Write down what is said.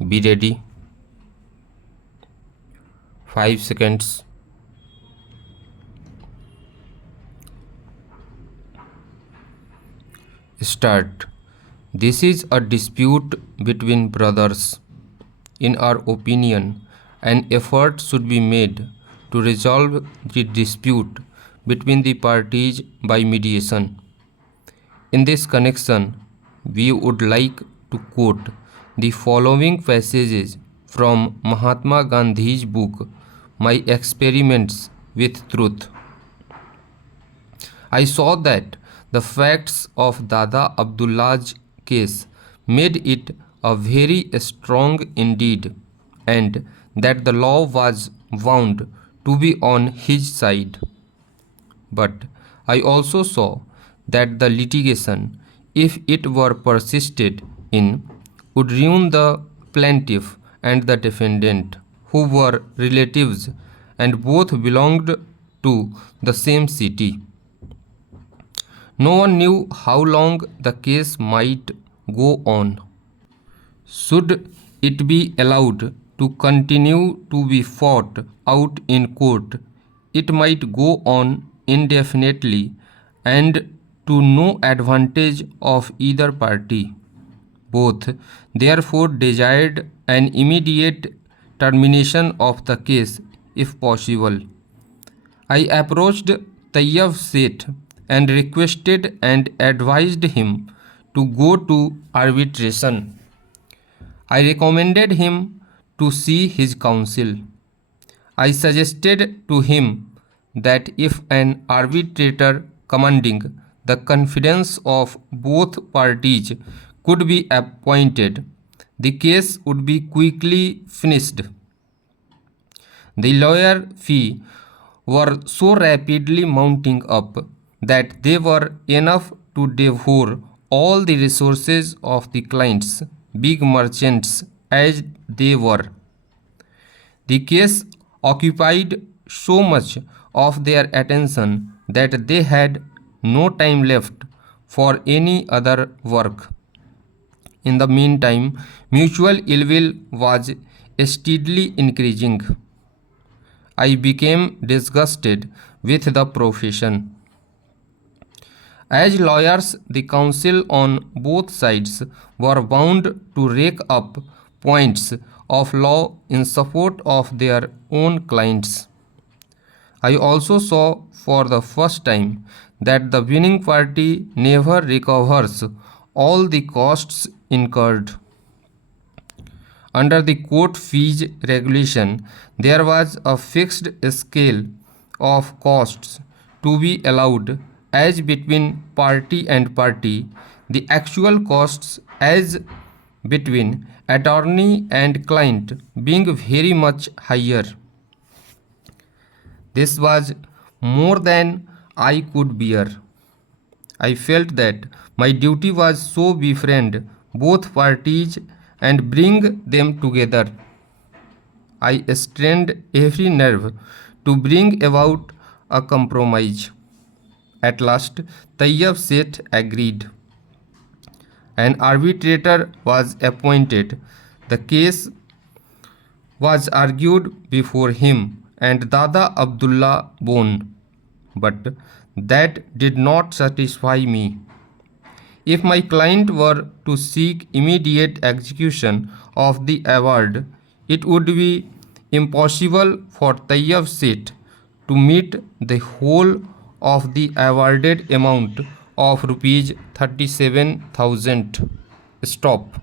Be ready. 5 seconds. Start. This is a dispute between brothers. In our opinion, an effort should be made to resolve the dispute between the parties by mediation. In this connection, we would like to quote the following passages from Mahatma Gandhi's book, My Experiments with Truth. I saw that the facts of Dada Abdullah's case made it a very strong indeed, and that the law was bound to be on his side. But I also saw that the litigation, if it were persisted in, would ruin the plaintiff and the defendant, who were relatives and both belonged to the same city. No one knew how long the case might go on. Should it be allowed to continue to be fought out in court, it might go on indefinitely and to no advantage of either party. Both therefore desired an immediate termination of the case if possible. I approached Tayyab Seth and requested and advised him to go to arbitration. I recommended him to see his counsel. I suggested to him that if an arbitrator commanding the confidence of both parties could be appointed, the case would be quickly finished. The lawyer fee were so rapidly mounting up that they were enough to devour all the resources of the clients, big merchants as they were. The case occupied so much of their attention that they had no time left for any other work. In the meantime, mutual ill will was steadily increasing. I became disgusted with the profession. As lawyers, the counsel on both sides were bound to rake up points of law in support of their own clients. I also saw for the first time that the winning party never recovers all the costs incurred. Under the court fees regulation, there was a fixed scale of costs to be allowed as between party and party, the actual costs as between attorney and client being very much higher. This was more than I could bear. I felt that my duty was to befriend both parties and bring them together. I strained every nerve to bring about a compromise. At last, Tayyab Seth agreed. An arbitrator was appointed. The case was argued before him and Dada Abdullah won. But that did not satisfy me. If my client were to seek immediate execution of the award, it would be impossible for Tayyab Seth to meet the whole of the awarded amount of rupees 37,000. Stop.